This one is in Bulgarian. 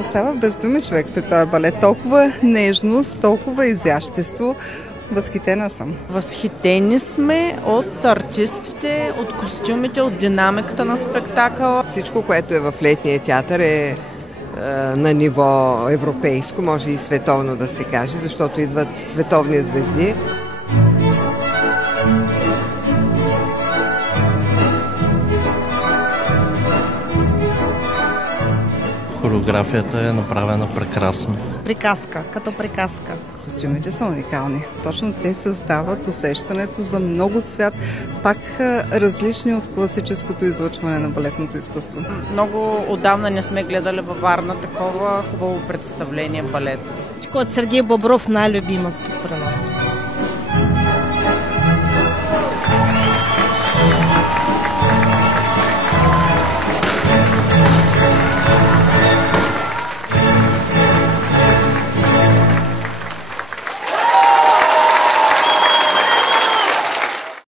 Остава без думи човек пред този балет. Толкова нежност, толкова изящество. Възхитена съм. Възхитени сме от артистите, от костюмите, от динамиката на спектакъла. Всичко, което е в летния театър е на ниво европейско, може и световно да се каже, защото идват световни звезди. Хореографията е направена прекрасно. Приказка, като приказка. Костюмите са уникални. Точно те създават усещането за много цвят, пак различни от класическото излъчване на балетното изкуство. Много отдавна не сме гледали във Варна такова хубаво представление балет. От Сергей Бобров най-любима при нас.